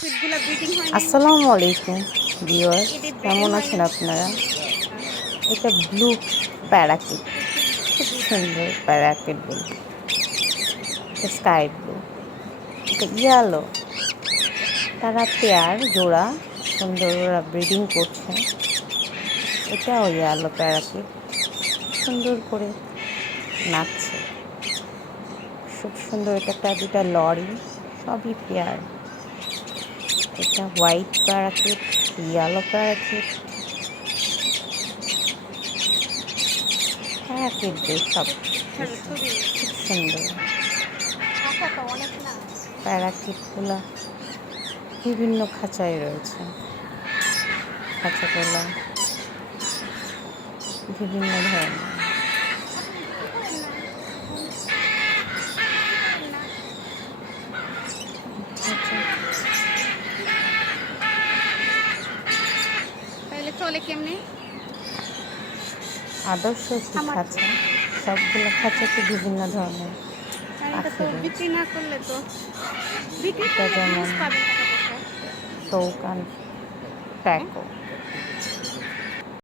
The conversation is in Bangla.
প্যারাকিটগুলো ব্রিডিং হয় নাই? আসসালামু আলাইকুম ভিউয়ার্স, এদের ব্রিডিং কেমন হয় আছেন নাই? আপনারা? এটা ব্লু প্যারাকিট, খুব সুন্দর প্যারাকিটগুলো। এটা স্কাই ব্লু, এটা ইয়েলো। তারা পেয়ার জোড়া সুন্দর ওরা ব্রিডিং করছে। এটাও ইয়েলো প্যারাকিট, সুন্দর করে নাচছে, খুব সুন্দর। এটা একটা দুটা লরি, সবই পেয়ার। এটা হোয়াইট প্যারাকিট, ইয়েলো প্যারাকিট। প্যারাকিটদের সব ছাড়ো কিছু ছবি। খুব সুন্দর। খাঁচা তো অনেক না। প্যারাকিটগুলো বিভিন্ন খাঁচায় রয়েছে। খাঁচাগুলো বিভিন্ন ধরনের। আপনি বিক্রি করেন না? বিক্রি করেন না? খাঁচা তাহলে চলে কেমনে? আদর্শ একটি আমার খাঁচা। সবগুলো খাঁচাতে বিভিন্ন ধরনের আর এটা পাখি তো রয়েছে। বিক্রি না করলে তো বিক্রি এটা করলে যেমন ভিউজ পাবেন টাকা পয়সা। শৌকান হ্যাঁ ট্যাকো,